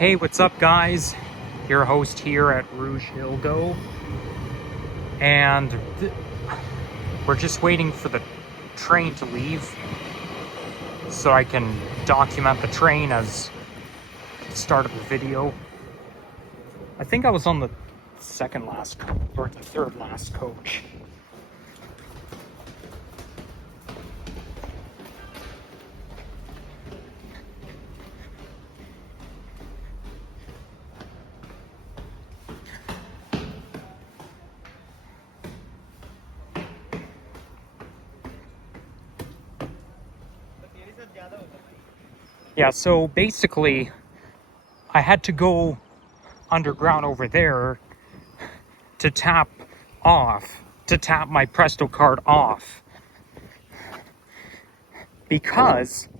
Hey, what's up, guys? Your host here at Rouge Go, and we're just waiting for the train to leave so I can document the train as the start of the video. I think I was on the second last or the third last coach. Yeah, so basically, I had to go underground over there to tap my Presto card off. Because,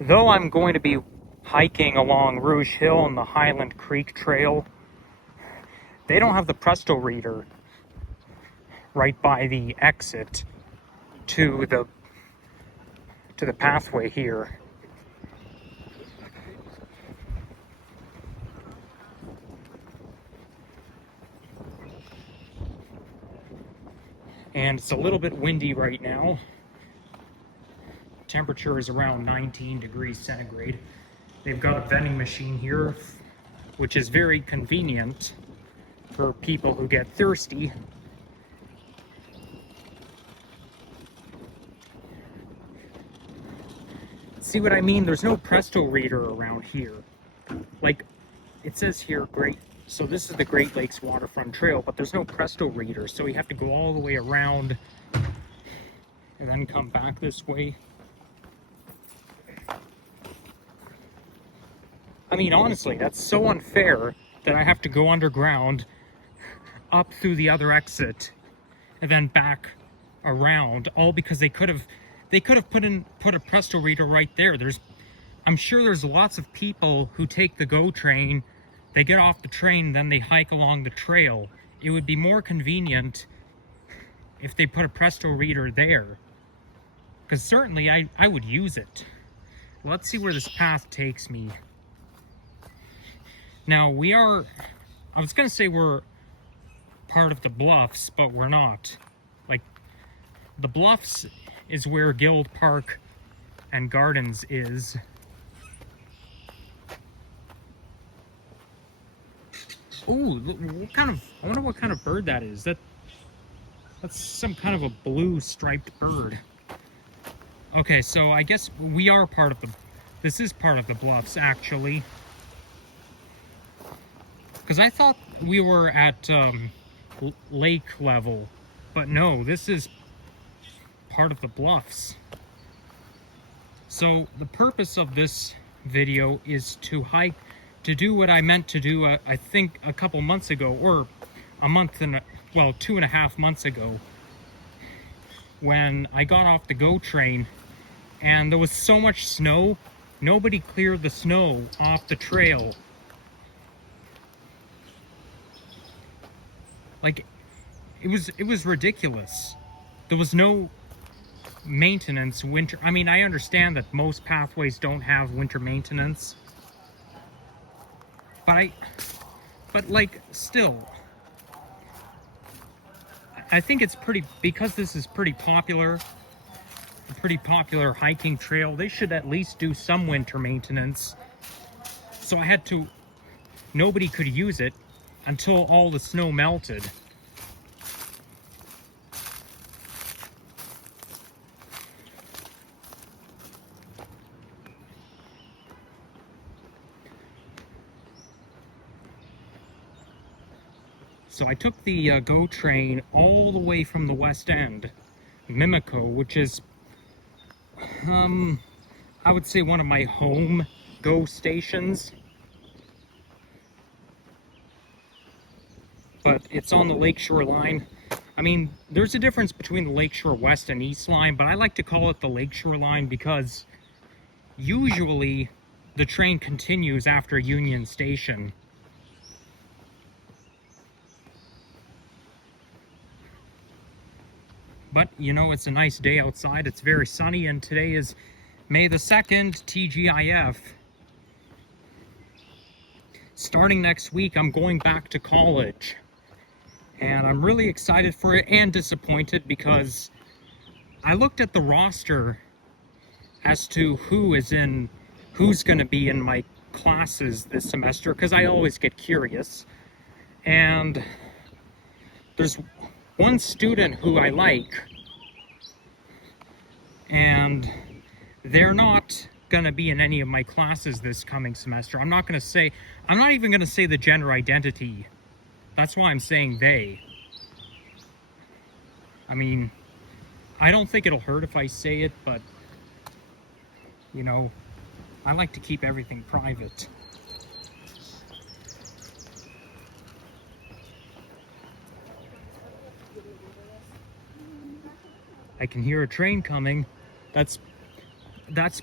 though I'm going to be hiking along Rouge Hill and the Highland Creek Trail, they don't have the Presto reader right by the exit to the pathway here. And it's a little bit windy right now. Temperature is around 19 degrees centigrade. They've got a vending machine here, which is very convenient for people who get thirsty. See what I mean? There's no Presto reader around here. Like, it says here, so this is the Great Lakes Waterfront Trail, but there's no Presto reader, so you have to go all the way around and then come back this way. I mean, honestly, that's so unfair that I have to go underground, up through the other exit, and then back around, all because they could have put a Presto reader right there. I'm sure there's lots of people who take the GO train, they get off the train, then they hike along the trail. It would be more convenient if they put a Presto reader there, because certainly I would use it. Well, let's see where this path takes me. Now, I was going to say we're part of the Bluffs, but we're not. Like, the Bluffs is where Guild Park and Gardens is. Ooh, I wonder what kind of bird that is. That's some kind of a blue striped bird. Okay, so I guess we are this is part of the Bluffs, actually. Because I thought we were at lake level, but no, this is part of the Bluffs. So the purpose of this video is to do what I meant to do, I think a couple months ago, or 2.5 months ago, when I got off the GO train and there was so much snow, nobody cleared the snow off the trail. Like, it was ridiculous. There was no maintenance winter. I mean, I understand that most pathways don't have winter maintenance, but like, still, I think it's because this is a pretty popular hiking trail, they should at least do some winter maintenance. So nobody could use it until all the snow melted. So I took the GO train all the way from the West End, Mimico, which is, I would say one of my home GO stations. But it's on the Lakeshore line. I mean, there's a difference between the Lakeshore West and East line, but I like to call it the Lakeshore line because usually the train continues after Union Station. But, you know, it's a nice day outside. It's very sunny, and today is May the 2nd, TGIF. starting next week, I'm going back to college. And I'm really excited for it and disappointed because I looked at the roster as to who's going to be in my classes this semester, because I always get curious. And there's one student who I like, and they're not going to be in any of my classes this coming semester. I'm not even going to say the gender identity. That's why I'm saying they. I mean, I don't think it'll hurt if I say it, but, you know, I like to keep everything private. I can hear a train coming. That's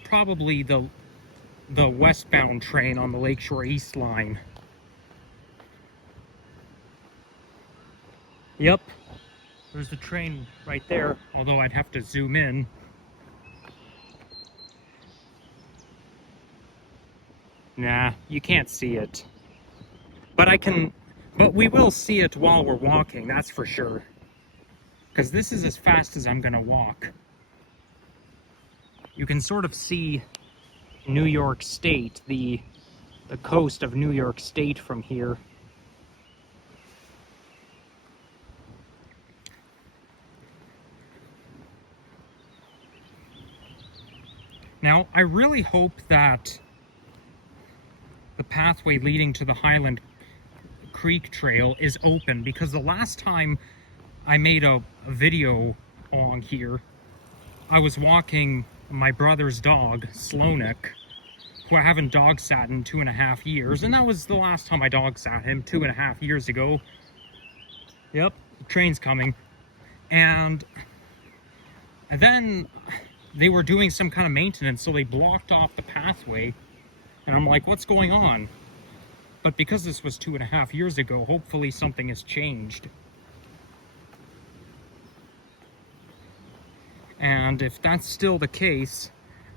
probably the westbound train on the Lakeshore East line. Yep. There's the train right there, although I'd have to zoom in. Nah, you can't see it. But we will see it while we're walking, that's for sure. Because this is as fast as I'm gonna walk. You can sort of see New York State, the coast of New York State from here. Now, I really hope that the pathway leading to the Highland Creek Trail is open, because the last time I made a video along here, I was walking my brother's dog, Sloanik, who I haven't dog sat in 2.5 years, and that was the last time I dog sat him 2.5 years ago. Yep, the train's coming. And then they were doing some kind of maintenance, so they blocked off the pathway. And I'm like, what's going on? But because this was 2.5 years ago, hopefully something has changed. And if that's still the case,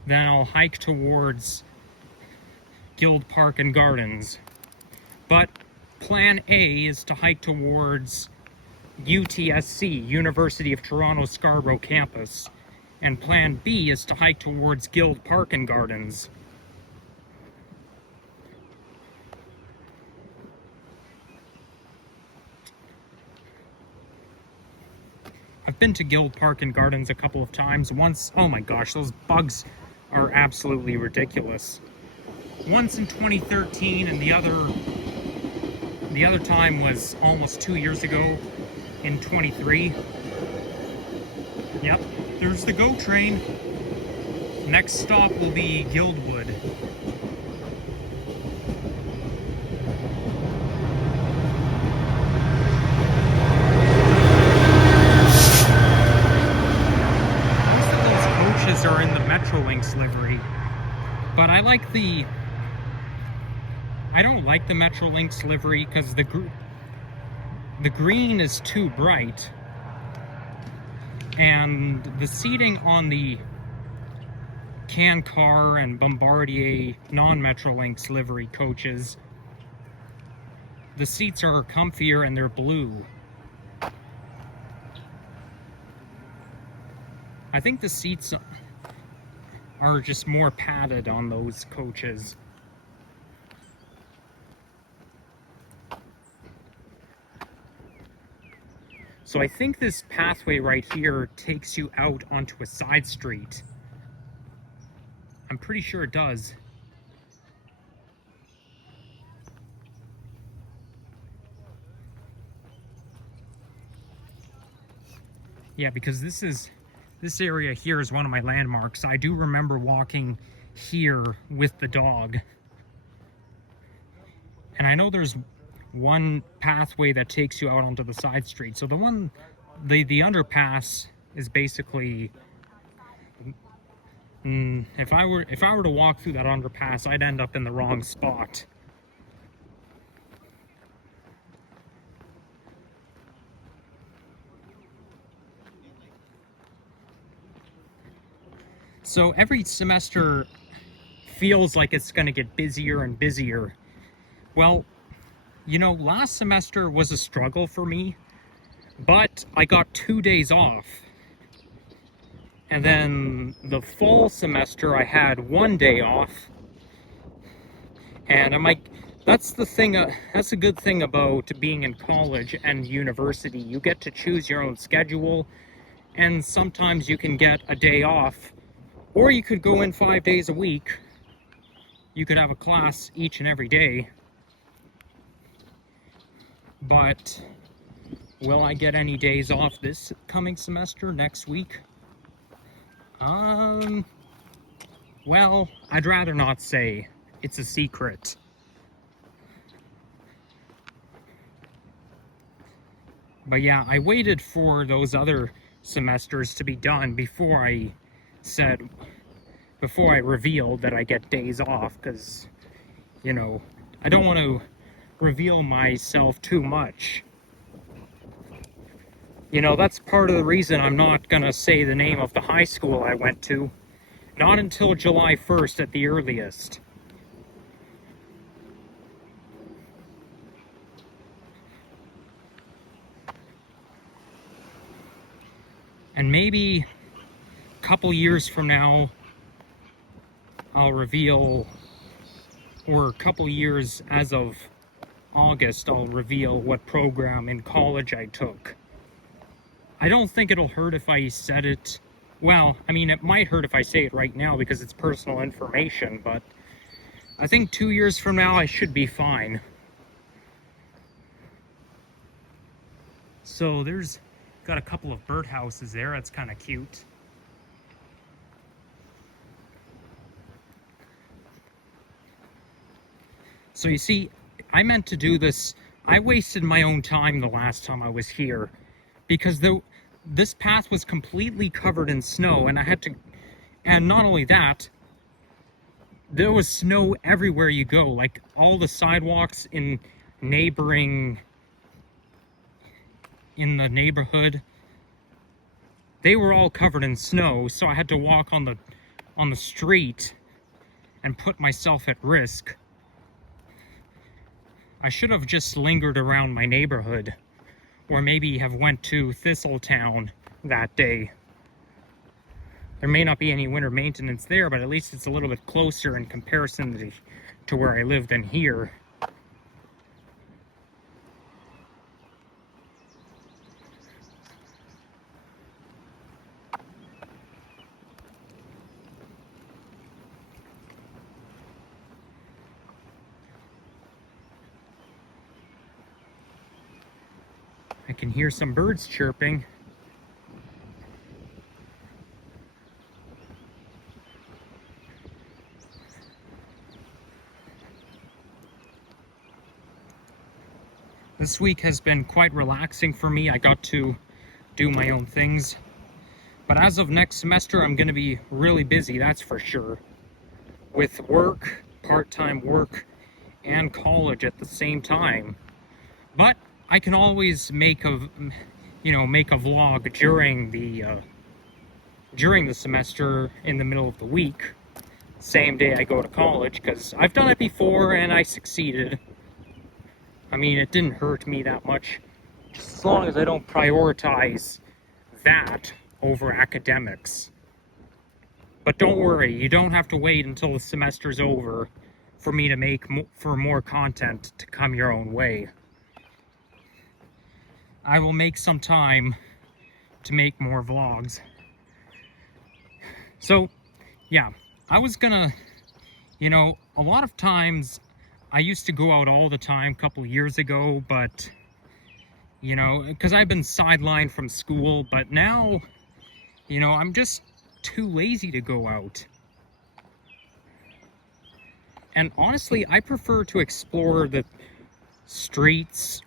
then I'll hike towards Guild Park and Gardens. But plan A is to hike towards UTSC, University of Toronto Scarborough campus. And plan B is to hike towards Guild Park and Gardens. I've been to Guild Park and Gardens a couple of times. Once, oh my gosh, those bugs are absolutely ridiculous. Once in 2013, and the other time was almost 2 years ago in 23. Yep, there's the GO train. Next stop will be Guildwood. Are in the Metrolinx livery, but I don't like the Metrolinx livery because the green is too bright, and the seating on the Can-Car and Bombardier non-Metrolinx livery coaches, the seats are comfier and they're blue. I think the seats are just more padded on those coaches. So I think this pathway right here takes you out onto a side street. I'm pretty sure it does. Yeah, because this area here is one of my landmarks. I do remember walking here with the dog. And I know there's one pathway that takes you out onto the side street. So the underpass is basically, if I were to walk through that underpass, I'd end up in the wrong spot. So every semester feels like it's going to get busier and busier. Well, You know, last semester was a struggle for me, but I got 2 days off. And then the fall semester, I had 1 day off. And that's the thing, that's a good thing about being in college and university. You get to choose your own schedule, and sometimes you can get a day off, or you could go in 5 days a week. You could have a class each and every day. But will I get any days off this coming semester, next week? Well, I'd rather not say. It's a secret. But yeah, I waited for those other semesters to be done before I revealed that I get days off, because, you know, I don't want to reveal myself too much. You know, that's part of the reason I'm not gonna say the name of the high school I went to. Not until July 1st at the earliest. And maybe a couple years from now, I'll reveal, or a couple years as of August, I'll reveal what program in college I took. I don't think it'll hurt if I said it. Well, I mean, it might hurt if I say it right now because it's personal information, but I think 2 years from now I should be fine. So there's got a couple of birdhouses there. That's kind of cute. So you see, I meant to do this. I wasted my own time the last time I was here because this path was completely covered in snow, and I had to, and not only that, there was snow everywhere you go. Like all the sidewalks in the neighborhood, they were all covered in snow, so I had to walk on the street and put myself at risk. I should have just lingered around my neighborhood, or maybe have went to Thistletown that day. There may not be any winter maintenance there, but at least it's a little bit closer in comparison to where I live than here. I can hear some birds chirping. This week has been quite relaxing for me. I got to do my own things. But as of next semester, I'm going to be really busy, that's for sure. With work, part-time work, and college at the same time. But I can always make a vlog during the semester in the middle of the week, same day I go to college, because I've done it before and I succeeded. I mean, it didn't hurt me that much, just as long as I don't prioritize that over academics. But don't worry, you don't have to wait until the semester's over for me to make for more content to come your own way. I will make some time to make more vlogs. So, yeah, I was gonna, a lot of times I used to go out all the time a couple years ago, but, because I've been sidelined from school, but now, I'm just too lazy to go out. And honestly, I prefer to explore the streets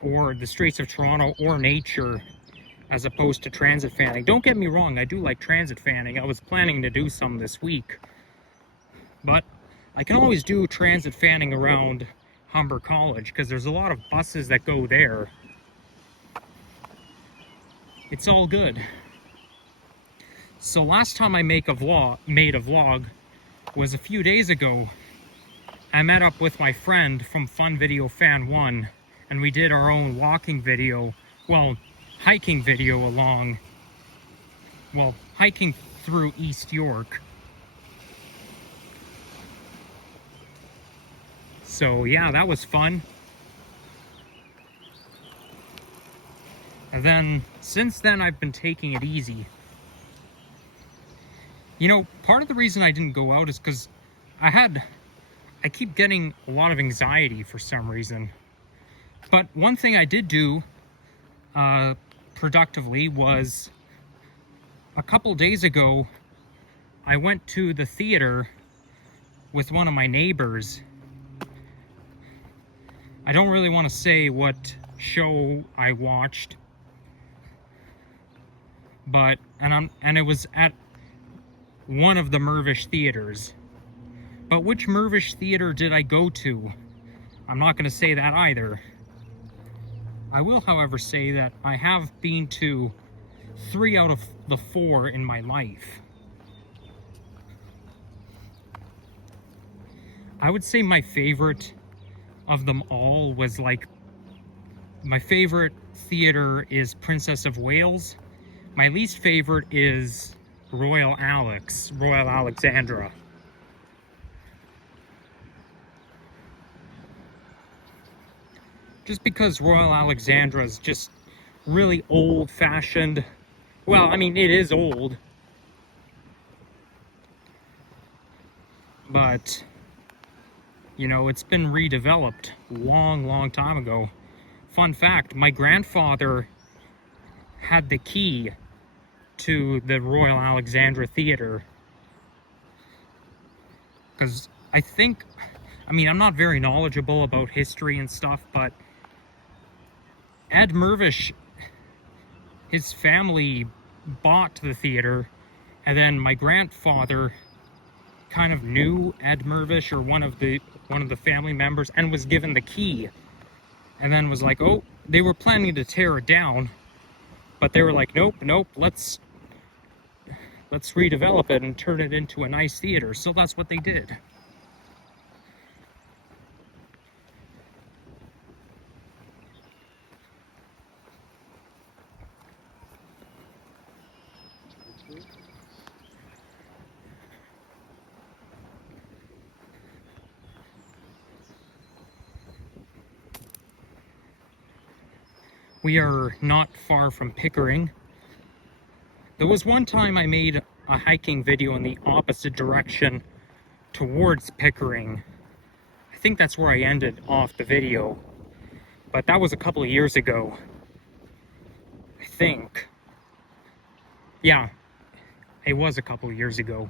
of Toronto or nature as opposed to transit fanning. Don't get me wrong, I do like transit fanning. I was planning to do some this week, but I can always do transit fanning around Humber College because there's a lot of buses that go there. It's all good. So last time I made a vlog was a few days ago. I met up with my friend from Fun Video Fan 1 and we did our own walking video, well, hiking video along, well, hiking through East York. So yeah, that was fun. And then, since then, I've been taking it easy. You know, part of the reason I didn't go out is because I keep getting a lot of anxiety for some reason. But one thing I did do productively was a couple days ago, I went to the theater with one of my neighbors. I don't really want to say what show I watched, but and it was at one of the Mervish theaters. But which Mervish theater did I go to? I'm not going to say that either. I will, however, say that I have been to 3 out of the 4 in my life. I would say my favorite of them all was like, my favorite theater is Princess of Wales. My least favorite is Royal Alexandra. Just because Royal Alexandra is just really old-fashioned. Well, I mean, it is old. But, you know, it's been redeveloped long time ago. Fun fact, my grandfather had the key to the Royal Alexandra Theatre. Because I mean, I'm not very knowledgeable about history and stuff, but Ed Mervish, his family bought the theater, and then my grandfather kind of knew Ed Mervish or one of the family members and was given the key, and then was like, oh, they were planning to tear it down, but they were like, nope, let's redevelop it and turn it into a nice theater. So that's what they did. We are not far from Pickering. There was one time I made a hiking video in the opposite direction towards Pickering. I think that's where I ended off the video, but that was a couple of years ago, I think. Yeah, it was a couple of years ago.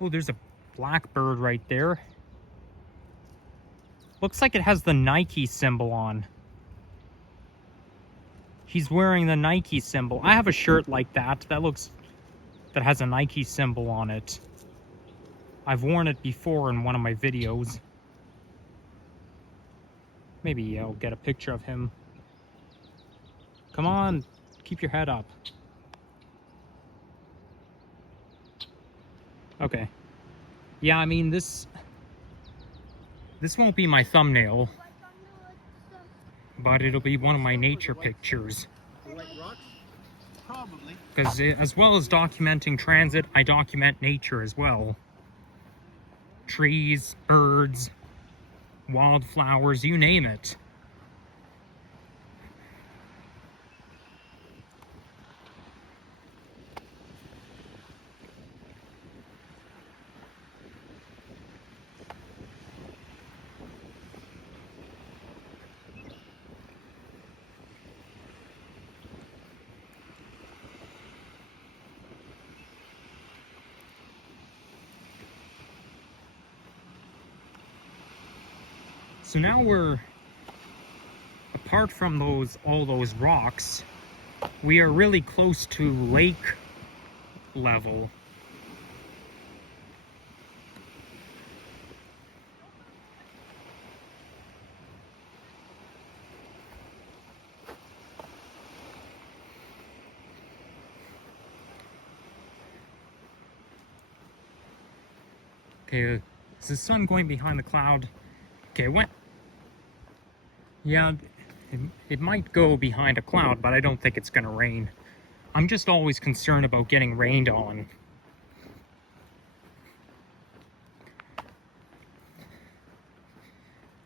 Oh, there's a blackbird right there. Looks like it has the Nike symbol on. He's wearing the Nike symbol. I have a shirt like that that has a Nike symbol on it. I've worn it before in one of my videos. Maybe I'll get a picture of him. Come on, keep your head up. Okay. Yeah, I mean, this won't be my thumbnail, but it'll be one of my nature pictures. Probably. Because as well as documenting transit, I document nature as well. Trees, birds, wildflowers, you name it. So now we're, apart from all those rocks, we are really close to lake level. Okay, is the sun going behind the cloud? Okay, what? Yeah, it might go behind a cloud, but I don't think it's gonna rain. I'm just always concerned about getting rained on.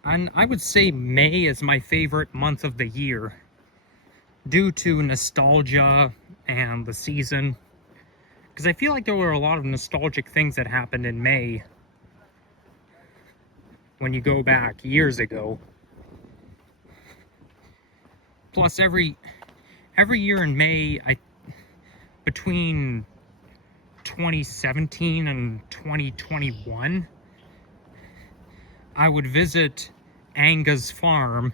And I would say May is my favorite month of the year due to nostalgia and the season. Because I feel like there were a lot of nostalgic things that happened in May when you go back years ago. Plus, every year in May, between 2017 and 2021, I would visit Anga's farm,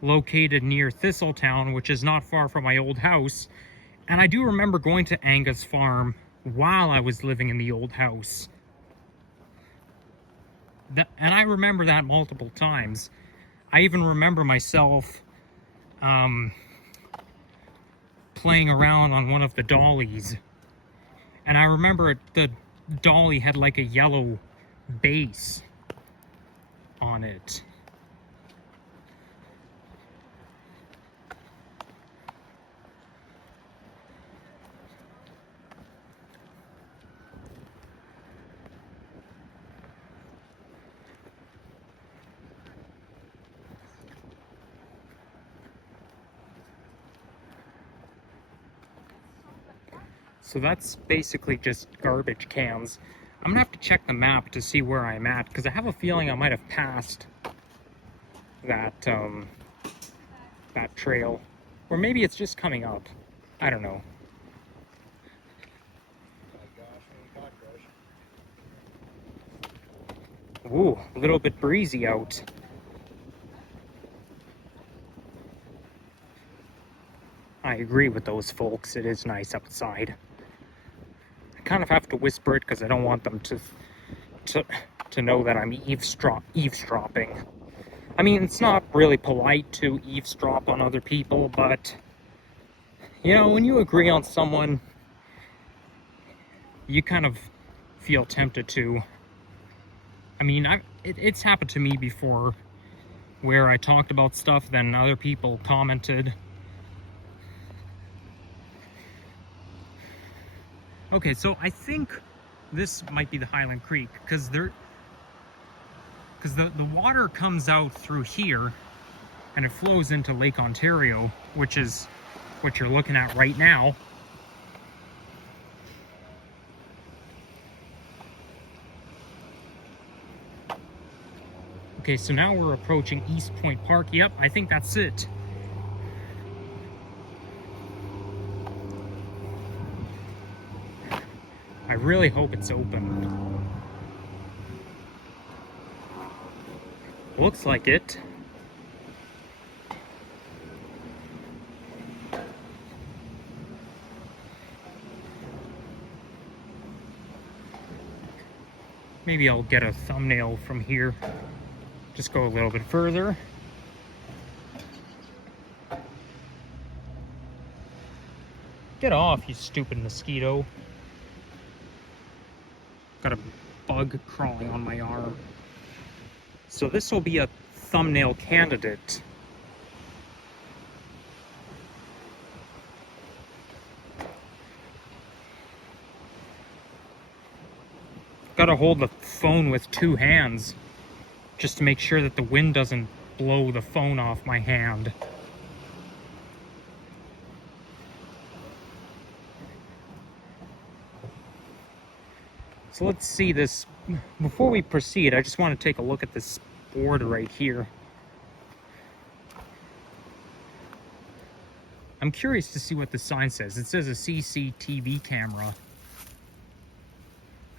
located near Thistletown, which is not far from my old house. And I do remember going to Anga's farm while I was living in the old house. And I remember that multiple times. I even remember myself playing around on one of the dollies. And I remember the dolly had like a yellow base on it. So that's basically just garbage cans. I'm gonna have to check the map to see where I'm at, because I have a feeling I might have passed that that trail, or maybe it's just coming up. I don't know. Ooh, a little bit breezy out. I agree with those folks. It is nice outside. I kind of have to whisper it because I don't want them to know that I'm eavesdropping. I mean, it's not really polite to eavesdrop on other people, but you know, when you agree on someone, you kind of feel tempted to. I mean, it's happened to me before, where I talked about stuff, then other people commented. Okay, so I think this might be the Highland Creek, because the water comes out through here and it flows into Lake Ontario, which is what you're looking at right now. Okay, so now we're approaching East Point Park. Yep, I think that's it. I really hope it's open. Looks like it. Maybe I'll get a thumbnail from here. Just go a little bit further. Get off, you stupid mosquito. Got a bug crawling on my arm. So this will be a thumbnail candidate. Gotta hold the phone with two hands, just to make sure that the wind doesn't blow the phone off my hand. So let's see this. Before we proceed, I just want to take a look at this board right here. I'm curious to see what the sign says. It says a CCTV camera.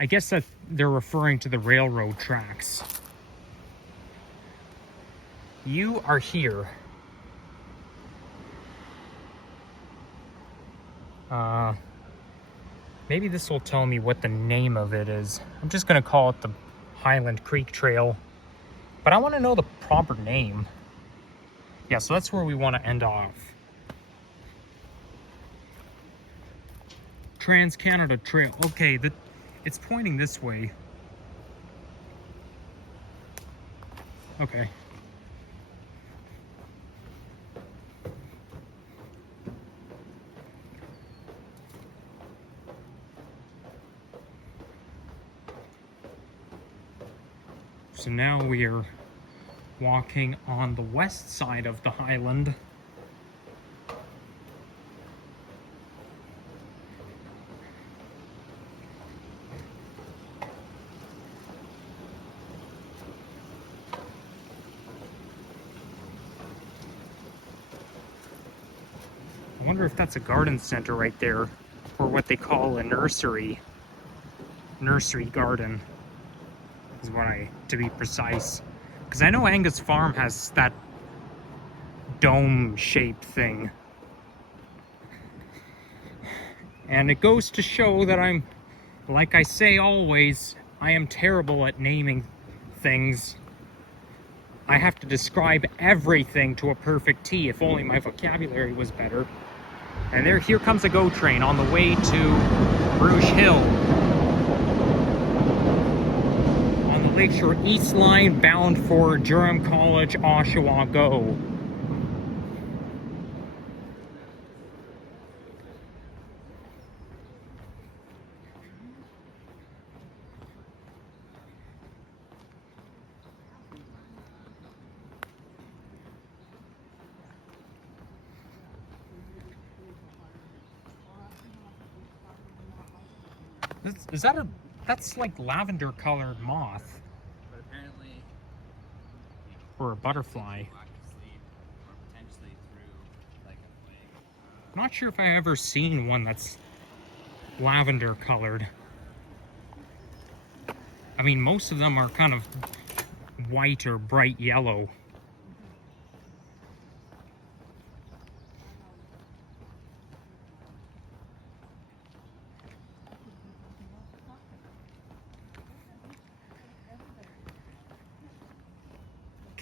I guess that they're referring to the railroad tracks. You are here. Maybe this will tell me what the name of it is. I'm just gonna call it the Highland Creek Trail, but I want to know the proper name. Yeah, so that's where we want to end off. Trans-Canada Trail. Okay, it's pointing this way. Okay. So now we are walking on the west side of the Highland. I wonder if that's a garden center right there, or what they call a nursery. Nursery garden is what to be precise. Because I know Angus Farm has that dome-shaped thing. And it goes to show that I'm, like I say always, I am terrible at naming things. I have to describe everything to a perfect T. If only my vocabulary was better. And here comes a GO train on the way to Rouge Hill. On the Lakeshore East Line, bound for Durham College, Oshawa GO. That's like lavender colored moth. But apparently, or a butterfly. walk to sleep, or potentially through like a flame. I'm not sure if I ever seen one that's lavender colored. I mean, most of them are kind of white or bright yellow.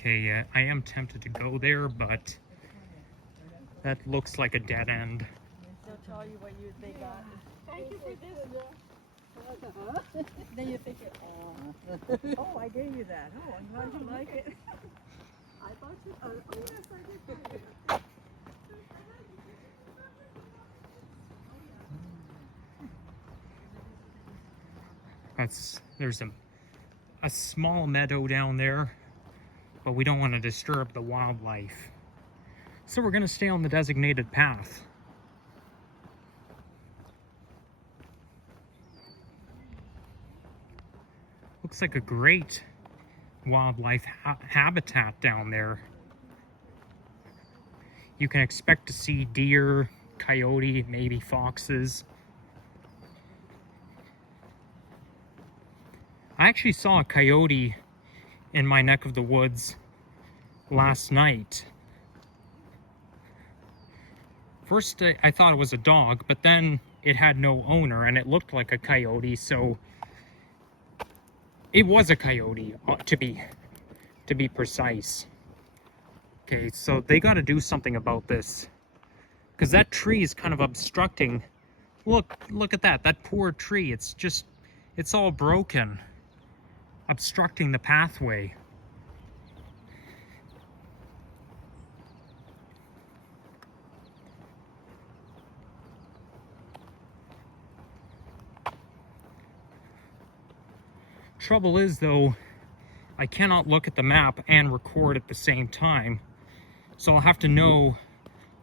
Okay, I am tempted to go there, but that looks like a dead end. They'll tell you what they got. Thank you for this. Then you think, oh, I gave you that. Oh, I'm glad you like it. I thought you. Oh, yes, I did. There's a small meadow down there, but we don't want to disturb the wildlife. So we're going to stay on the designated path. Looks like a great wildlife habitat down there. You can expect to see deer, coyote, maybe foxes. I actually saw a coyote in my neck of the woods last night. First, I thought it was a dog, but then it had no owner and it looked like a coyote, so it was a coyote, to be precise. Okay, so they got to do something about this, because that tree is kind of obstructing. Look at that poor tree. It's all broken, obstructing the pathway. Trouble is, though, I cannot look at the map and record at the same time, so I'll have to know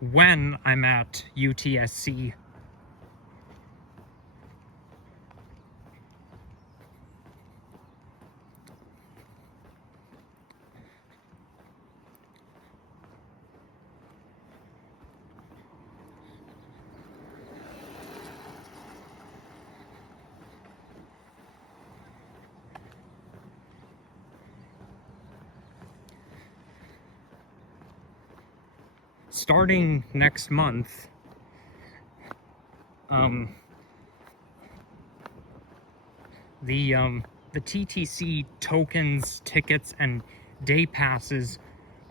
when I'm at UTSC. Starting next month, the TTC tokens, tickets, and day passes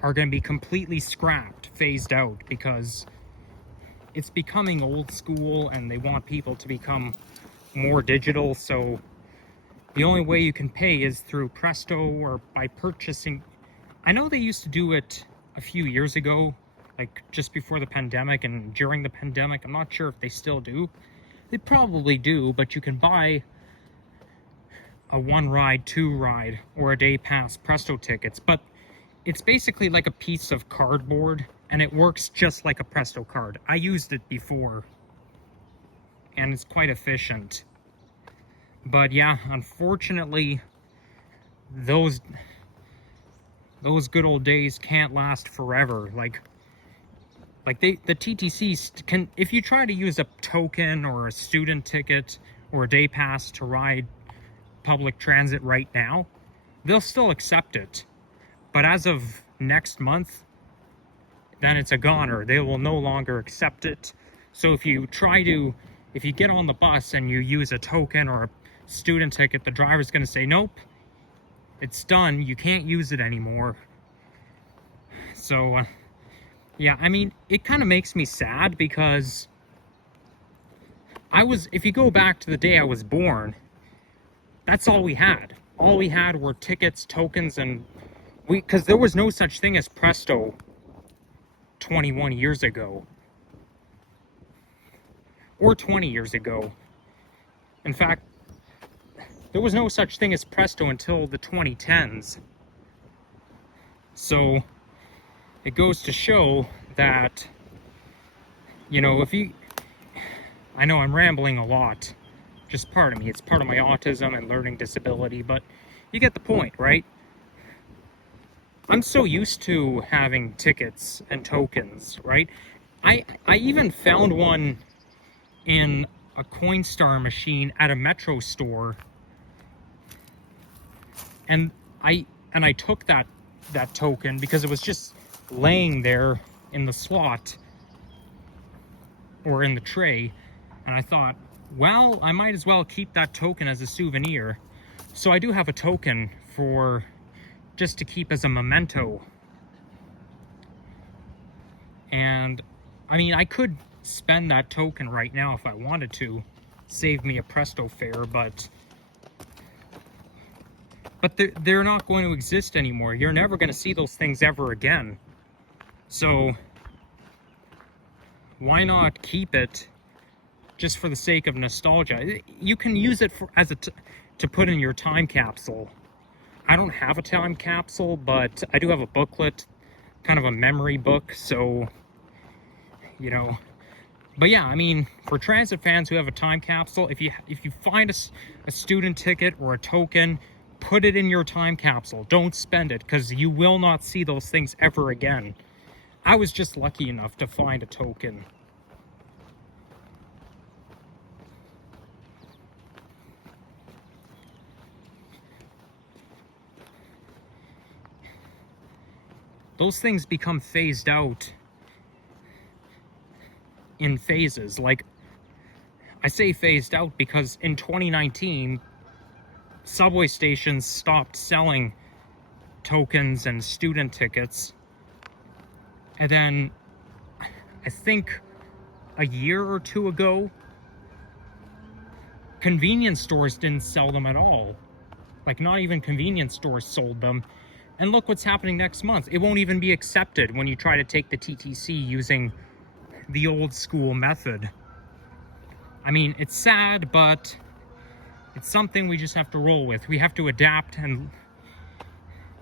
are going to be completely scrapped, phased out, because it's becoming old school and they want people to become more digital. So the only way you can pay is through Presto or by purchasing I know they used to do it a few years ago, like just before the pandemic and during the pandemic. I'm not sure if they still do. They probably do, but you can buy a 1-ride, 2-ride, or a day pass Presto tickets. But it's basically like a piece of cardboard, and it works just like a Presto card. I used it before, and it's quite efficient. But yeah, unfortunately, those good old days can't last forever. Like the TTCs can, if you try to use a token or a student ticket or a day pass to ride public transit right now, they'll still accept it. But as of next month, then it's a goner. They will no longer accept it. So if you get on the bus and you use a token or a student ticket, the driver's going to say, nope, it's done. You can't use it anymore. So, yeah, I mean, it kind of makes me sad because if you go back to the day I was born, that's all we had. All we had were tickets, tokens, and because there was no such thing as Presto 21 years ago. Or 20 years ago. In fact, there was no such thing as Presto until the 2010s. So, it goes to show that, you know, I know I'm rambling a lot. Just part of me. It's part of my autism and learning disability, but you get the point, right? I'm so used to having tickets and tokens, right? I even found one in a Coinstar machine at a Metro store, and I took that token because it was just laying there in the slot or in the tray, and I thought, well, I might as well keep that token as a souvenir. So I do have a token for just to keep as a memento. And I mean, I could spend that token right now if I wanted to, save me a Presto fare, but they're not going to exist anymore. You're never going to see those things ever again. So why not keep it just for the sake of nostalgia? You can use it to put in your time capsule. I don't have a time capsule, but I do have a booklet, kind of a memory book, so, you know. But yeah, I mean, for transit fans who have a time capsule, if you find a student ticket or a token, put it in your time capsule. Don't spend it, because you will not see those things ever again. I was just lucky enough to find a token. Those things become phased out in phases. Like, I say phased out because in 2019, subway stations stopped selling tokens and student tickets. And then, I think a year or two ago, convenience stores didn't sell them at all. Like, not even convenience stores sold them. And look what's happening next month. It won't even be accepted when you try to take the TTC using the old school method. I mean, it's sad, but it's something we just have to roll with. We have to adapt, and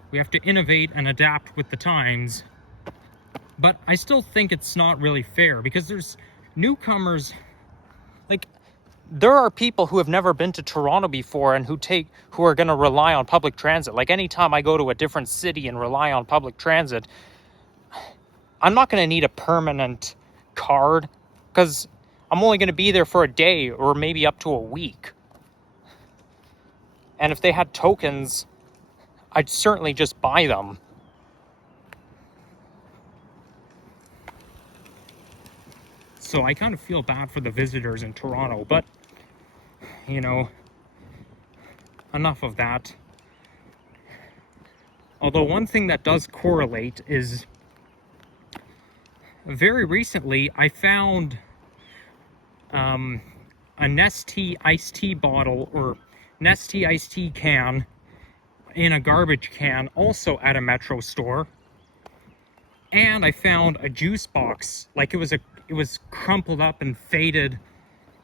we have to innovate and adapt with the times. But I still think it's not really fair, because there's newcomers. Like, there are people who have never been to Toronto before and who are going to rely on public transit. Like, anytime I go to a different city and rely on public transit, I'm not going to need a permanent card, because I'm only going to be there for a day or maybe up to a week. And if they had tokens, I'd certainly just buy them. So I kind of feel bad for the visitors in Toronto, but, you know, enough of that. Although one thing that does correlate is, very recently I found a Nestea iced tea bottle, or Nestea iced tea can, in a garbage can, also at a Metro store. And I found a juice box, like it was crumpled up and faded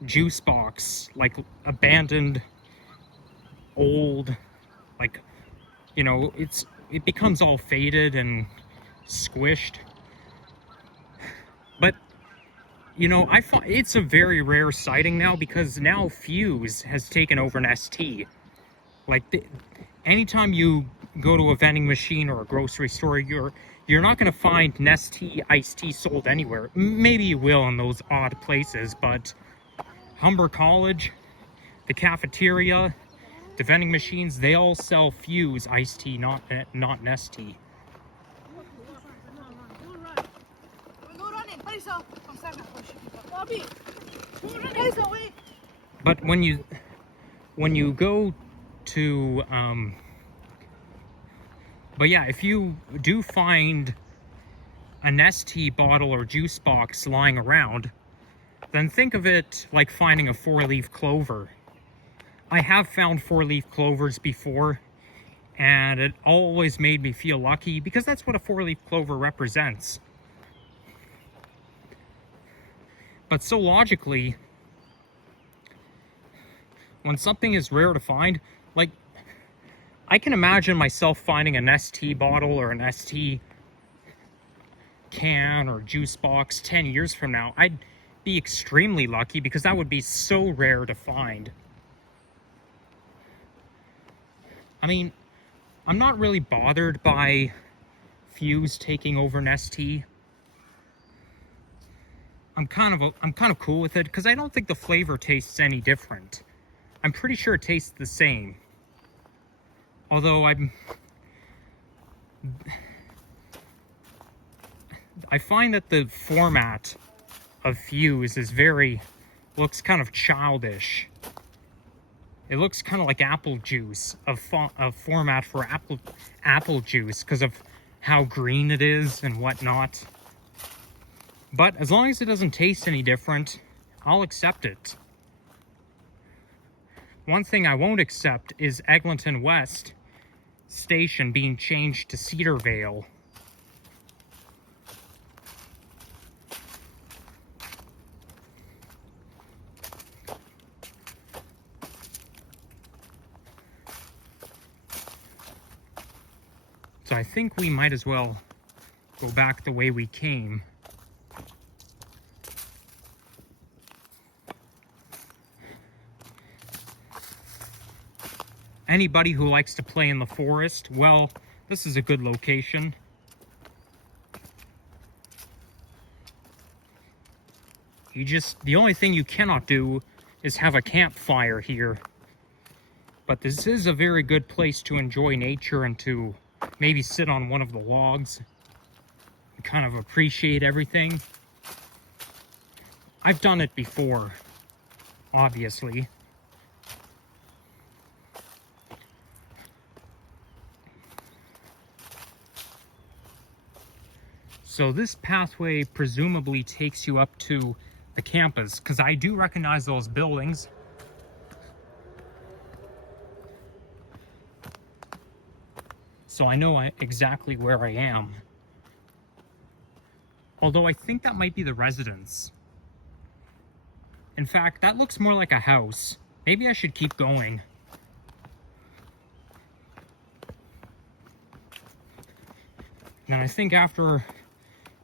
juice box, like abandoned, old, like, you know, it becomes all faded and squished. But you know, I find it's a very rare sighting now, because now Fuse has taken over an ST. Like, anytime you go to a vending machine or a grocery store, you're not going to find Nestea iced tea sold anywhere. Maybe you will in those odd places, but Humber College, the cafeteria, the vending machines, they all sell Fuse iced tea, not Nestea. But when you go to but yeah, if you do find a Nestea bottle or juice box lying around, then think of it like finding a 4-leaf clover. I have found 4-leaf clovers before, and it always made me feel lucky, because that's what a 4-leaf clover represents. But so logically, when something is rare to find, like, I can imagine myself finding a Nestea bottle or an Nestea can or juice box 10 years from now. I'd be extremely lucky, because that would be so rare to find. I mean, I'm not really bothered by Fuse taking over Nestea. I'm kind of cool with it, because I don't think the flavor tastes any different. I'm pretty sure it tastes the same. Although I find that the format of Fuse is looks kind of childish. It looks kind of like apple juice, a format for apple juice, because of how green it is and whatnot. But as long as it doesn't taste any different, I'll accept it. One thing I won't accept is Eglinton West Station being changed to Cedarvale. So I think we might as well go back the way we came. Anybody who likes to play in the forest, well, this is a good location. The only thing you cannot do is have a campfire here. But this is a very good place to enjoy nature and to maybe sit on one of the logs and kind of appreciate everything. I've done it before, obviously. So this pathway presumably takes you up to the campus, because I do recognize those buildings. So I know exactly where I am. Although I think that might be the residence. In fact, that looks more like a house. Maybe I should keep going. Now I think after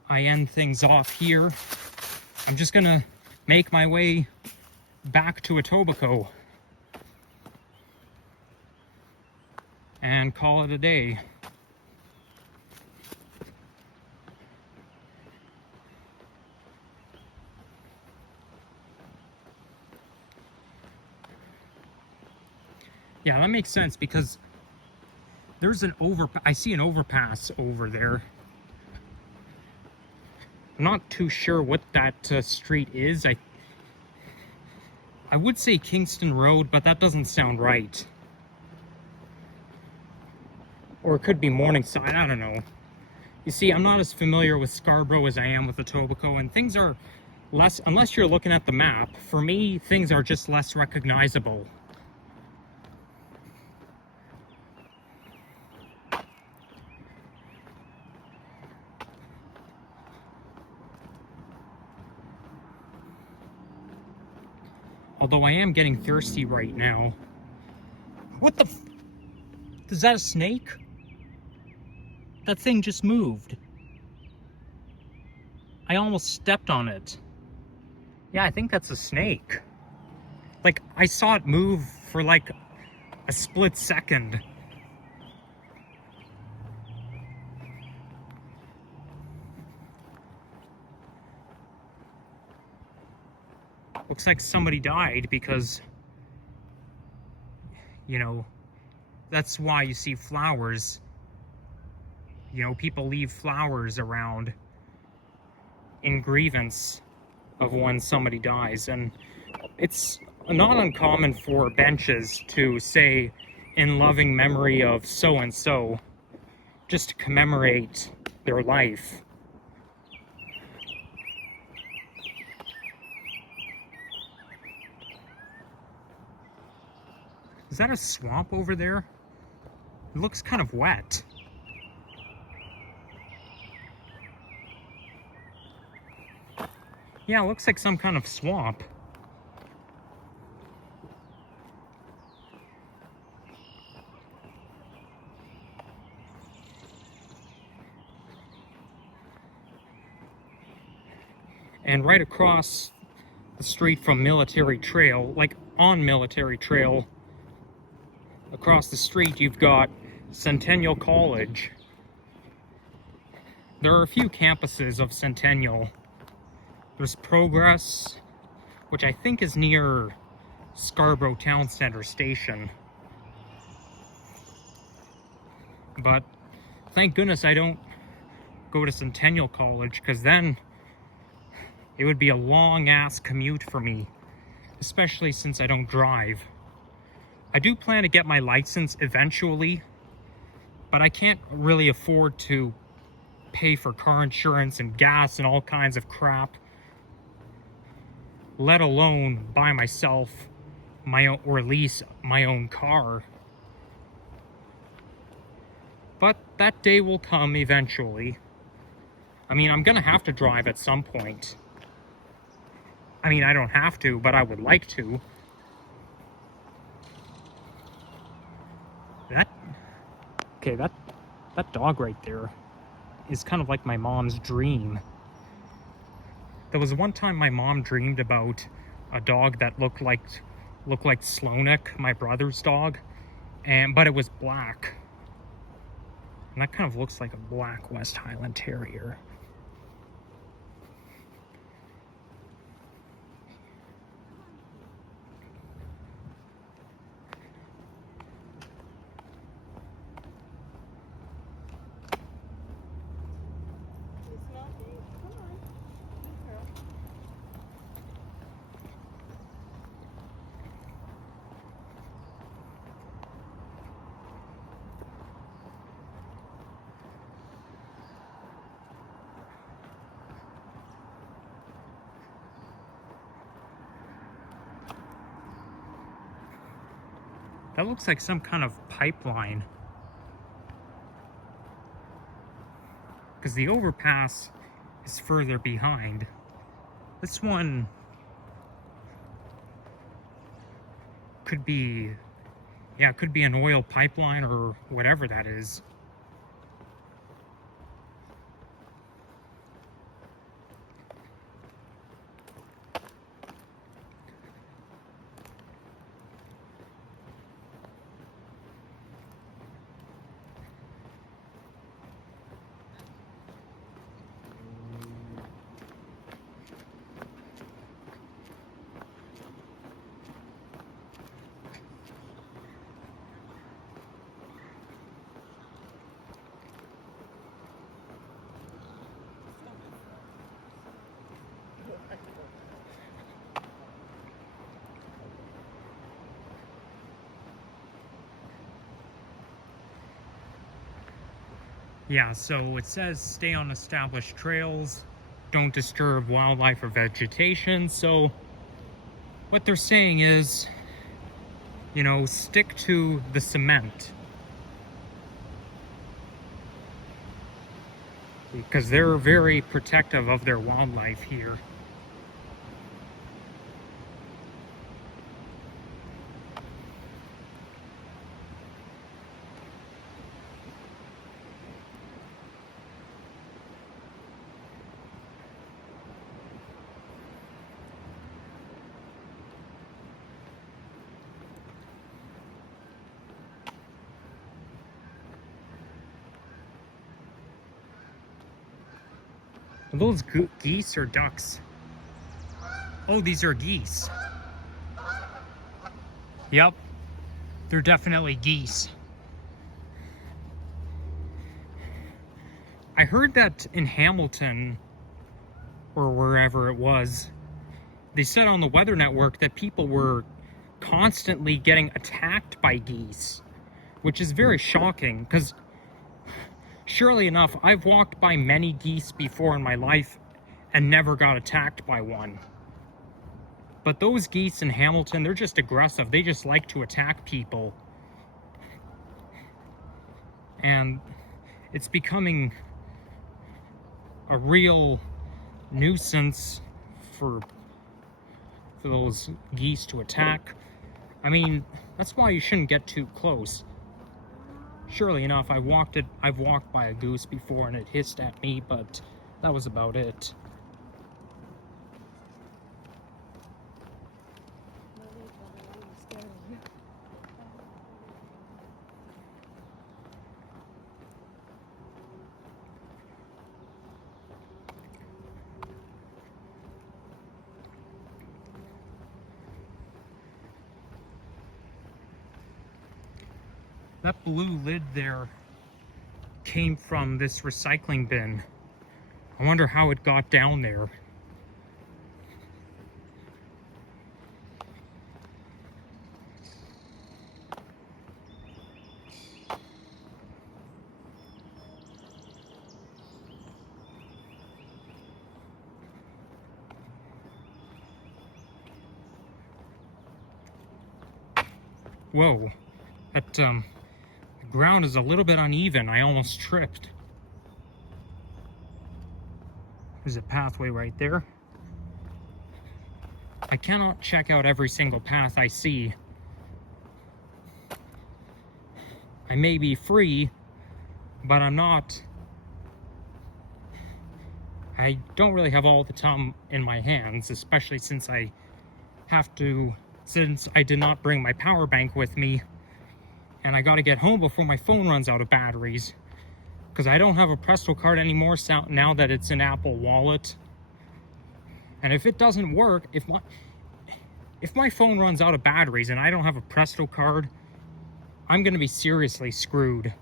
I end things off here, I'm just gonna make my way back to Etobicoke and call it a day. Yeah, that makes sense, because there's I see an overpass over there. I'm not too sure what that street is. I would say Kingston Road, but that doesn't sound right. Or it could be Morningside, I don't know. You see, I'm not as familiar with Scarborough as I am with Etobicoke, and things are less, unless you're looking at the map, for me, things are just less recognizable. Although I am getting thirsty right now. What the is that a snake? That thing just moved. I almost stepped on it. Yeah, I think that's a snake. Like, I saw it move for like a split second. Looks like somebody died because, you know, that's why you see flowers. You know, people leave flowers around in grievance of when somebody dies. And it's not uncommon for benches to say, in loving memory of so-and-so, just to commemorate their life. Is that a swamp over there? It looks kind of wet. Yeah, it looks like some kind of swamp. And right across the street from Military Trail, like on Military Trail, across the street you've got Centennial College. There are a few campuses of Centennial. There's Progress, which I think is near Scarborough Town Center Station. But thank goodness I don't go to Centennial College, because then it would be a long-ass commute for me, especially since I don't drive. I do plan to get my license eventually, but I can't really afford to pay for car insurance and gas and all kinds of crap, let alone buy myself my own, or lease my own car. But that day will come eventually. I mean, I'm gonna have to drive at some point. I mean, I don't have to, but I would like to. That dog right there is kind of like my mom's dream. There was one time my mom dreamed about a dog that looked like Sloanik, my brother's dog, but it was black. And that kind of looks like a black West Highland Terrier. That looks like some kind of pipeline. Because the overpass is further behind. This one could be, yeah, it could be an oil pipeline or whatever that is. Yeah, so it says stay on established trails, don't disturb wildlife or vegetation. So what they're saying is, you know, stick to the cement. Because they're very protective of their wildlife here. Are those geese or ducks? Oh, these are geese. Yep, they're definitely geese. I heard that in Hamilton, or wherever it was, they said on the Weather Network that people were constantly getting attacked by geese, which is very shocking, because surely enough, I've walked by many geese before in my life and never got attacked by one. But those geese in Hamilton, they're just aggressive. They just like to attack people. And it's becoming a real nuisance for those geese to attack. I mean, that's why you shouldn't get too close. Surely enough, I've walked by a goose before and it hissed at me, but that was about it. That blue lid there came from this recycling bin. I wonder how it got down there. Whoa, that the ground is a little bit uneven. I almost tripped. There's a pathway right there. I cannot check out every single path I see. I may be free, but I'm not. I don't really have all the time in my hands, especially since I did not bring my power bank with me, and I gotta get home before my phone runs out of batteries, because I don't have a Presto card anymore now that it's an Apple Wallet. And if it doesn't work, if my phone runs out of batteries and I don't have a Presto card, I'm gonna be seriously screwed.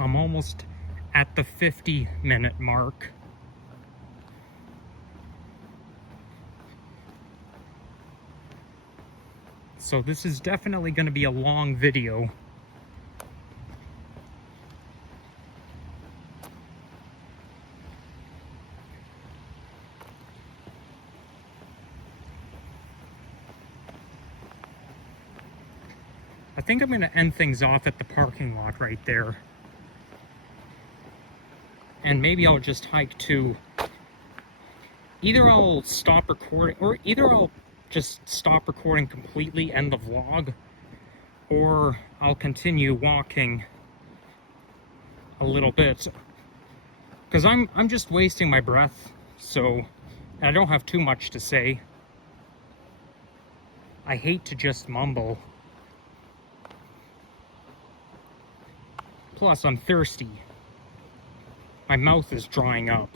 I'm almost at the 50-minute mark. So this is definitely going to be a long video. I think I'm going to end things off at the parking lot right there. And maybe I'll just hike to... Either I'll stop recording, or either I'll just stop recording completely, end the vlog, or I'll continue walking a little bit. Because I'm just wasting my breath, so I don't have too much to say. I hate to just mumble. Plus, I'm thirsty. My mouth is drying up.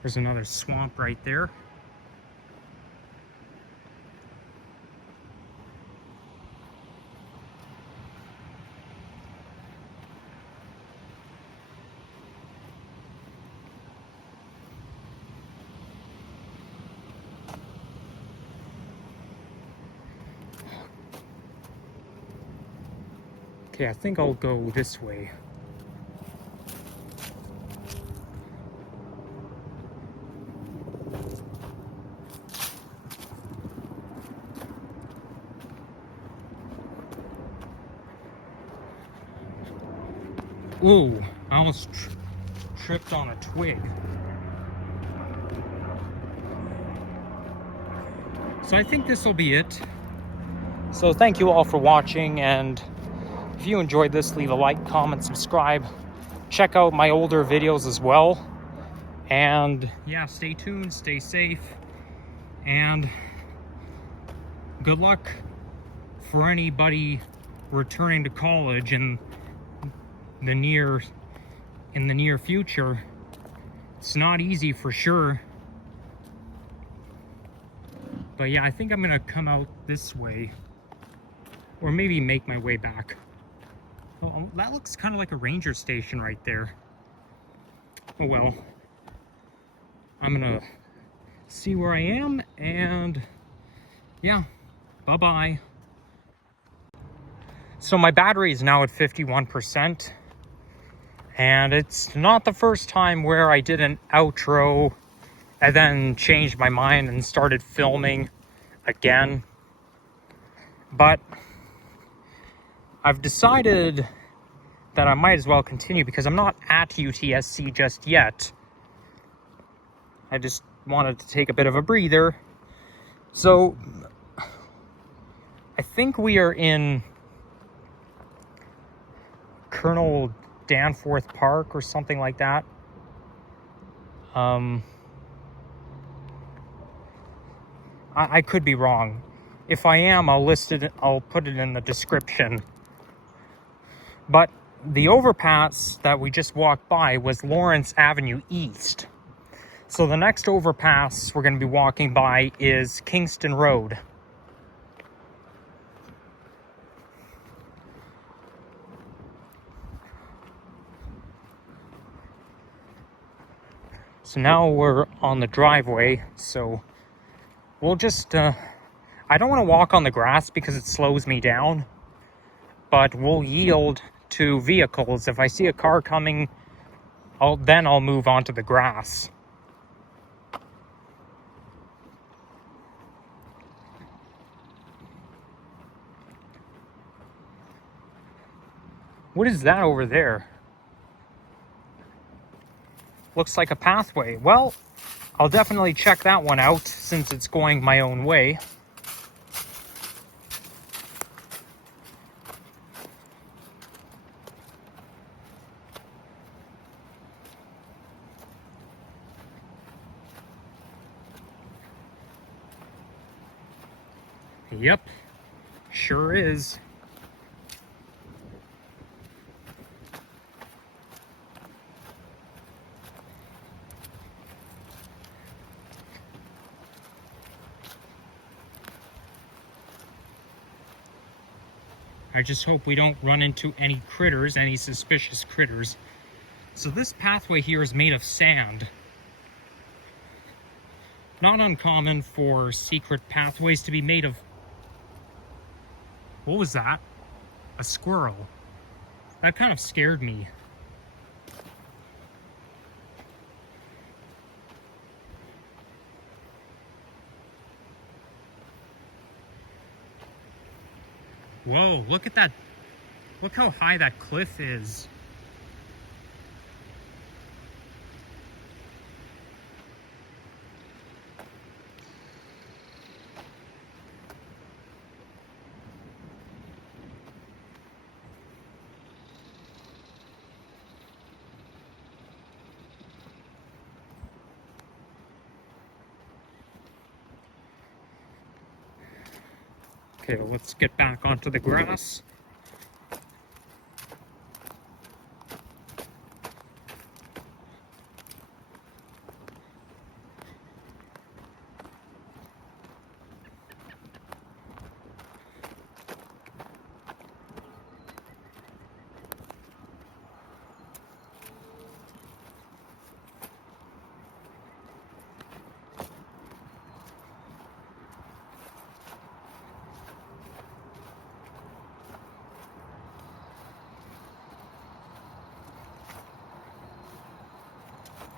There's another swamp right there. Okay, I think I'll go this way. Ooh, I almost tripped on a twig. So I think this will be it. So thank you all for watching, and if you enjoyed this, leave a like, comment, subscribe. Check out my older videos as well. And yeah, stay tuned, stay safe, and good luck for anybody returning to college in the near future. It's not easy for sure. But yeah, I think I'm gonna come out this way, or maybe make my way back. Oh, that looks kind of like a ranger station right there. Oh well. I'm gonna see where I am, and yeah, bye-bye. So my battery is now at 51%, and it's not the first time where I did an outro and then changed my mind and started filming again. But I've decided that I might as well continue because I'm not at UTSC just yet. I just wanted to take a bit of a breather. So I think we are in Colonel Danforth Park or something like that. I could be wrong. If I am, I'll put it in the description. But the overpass that we just walked by was Lawrence Avenue East. So the next overpass we're going to be walking by is Kingston Road. So now we're on the driveway, so we'll just, I don't want to walk on the grass because it slows me down, but we'll yield to vehicles. If I see a car coming, then I'll move onto the grass. What is that over there? Looks like a pathway. Well, I'll definitely check that one out since it's going my own way. Yep, sure is. I just hope we don't run into any critters, any suspicious critters. So this pathway here is made of sand. Not uncommon for secret pathways to be made of... What was that? A squirrel. That kind of scared me. Whoa, look at that. Look how high that cliff is. Okay, well, let's get back onto the grass.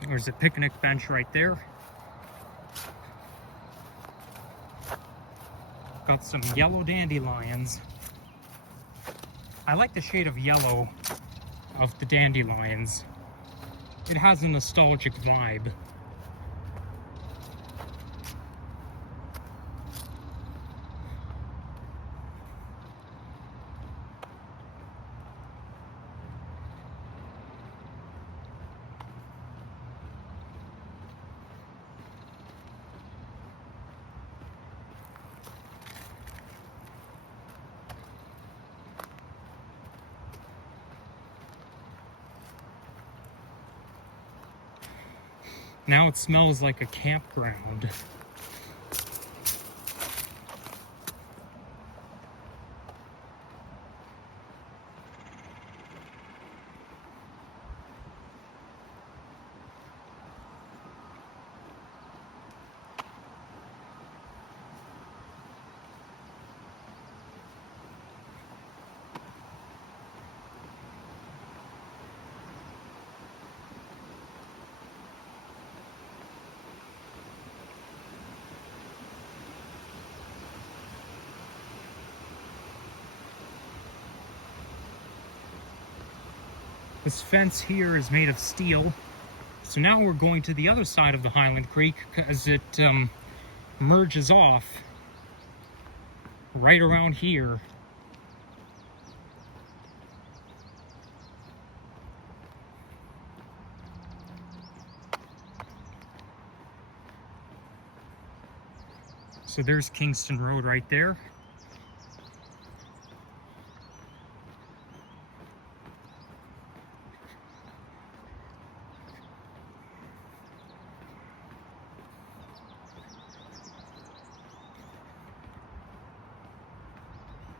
There's a picnic bench right there. Got some yellow dandelions. I like the shade of yellow of the dandelions. It has a nostalgic vibe. Now it smells like a campground. This fence here is made of steel. So now we're going to the other side of the Highland Creek because it merges off right around here. So there's Kingston Road right there.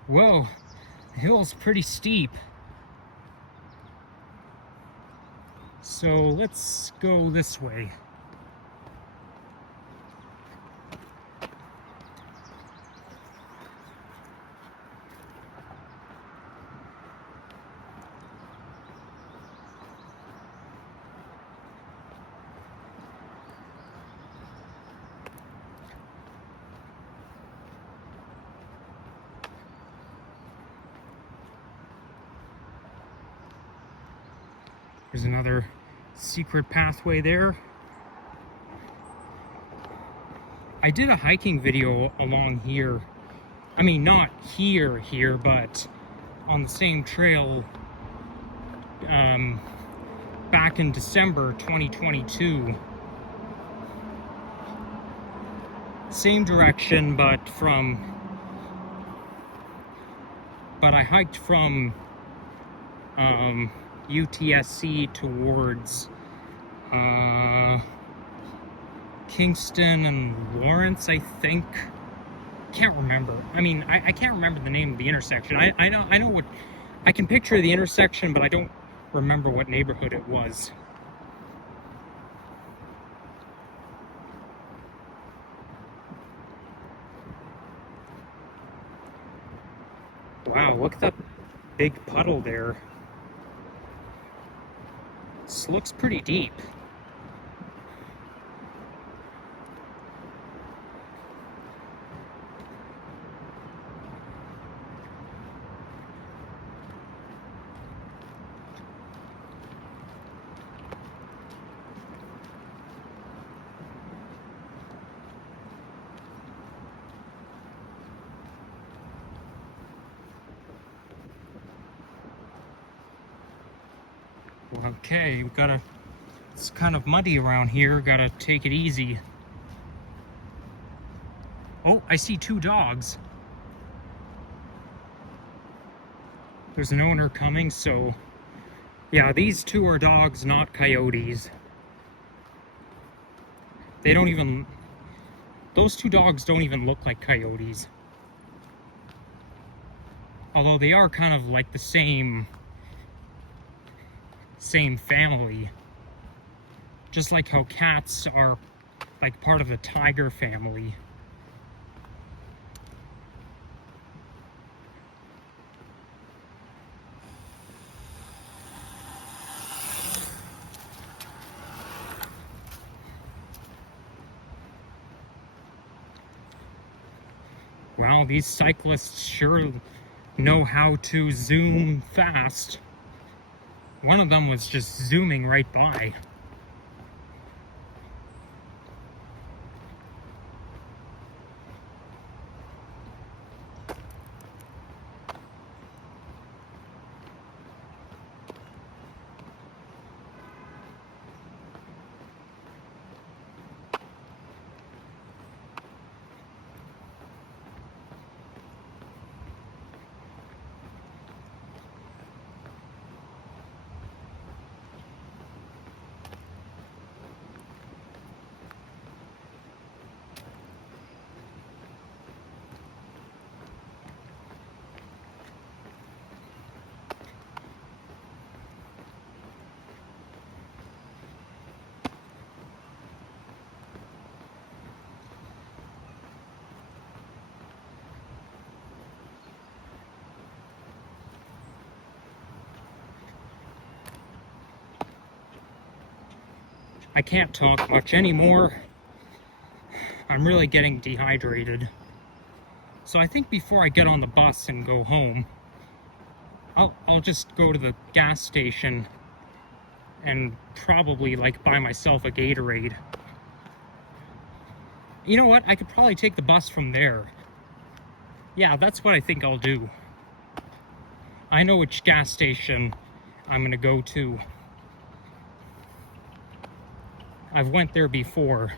Whoa, the hill's pretty steep. So let's go this way. There's another secret pathway there. I did a hiking video along here. I mean, not here, but on the same trail back in December 2022. Same direction, but I hiked from UTSC towards Kingston and Lawrence, I think. Can't remember. I mean, I can't remember the name of the intersection. I know what, I can picture the intersection, but I don't remember what neighborhood it was. Wow, look at that big puddle there. This looks pretty deep. Okay, it's kind of muddy around here, gotta take it easy. Oh, I see two dogs. There's an owner coming, so yeah, these two are dogs, not coyotes. Those two dogs don't even look like coyotes. Although they are kind of like the same family. Just like how cats are like part of the tiger family. Well, these cyclists sure know how to zoom fast. One of them was just zooming right by. I can't talk much anymore. I'm really getting dehydrated. So I think before I get on the bus and go home, I'll just go to the gas station and probably like buy myself a Gatorade. You know what? I could probably take the bus from there. Yeah, that's what I think I'll do. I know which gas station I'm gonna go to. I've went there before.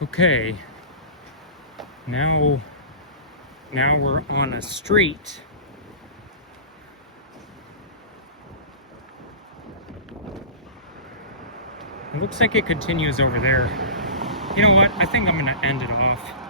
Okay, now we're on a street. It looks like it continues over there. You know what? I think I'm gonna end it off.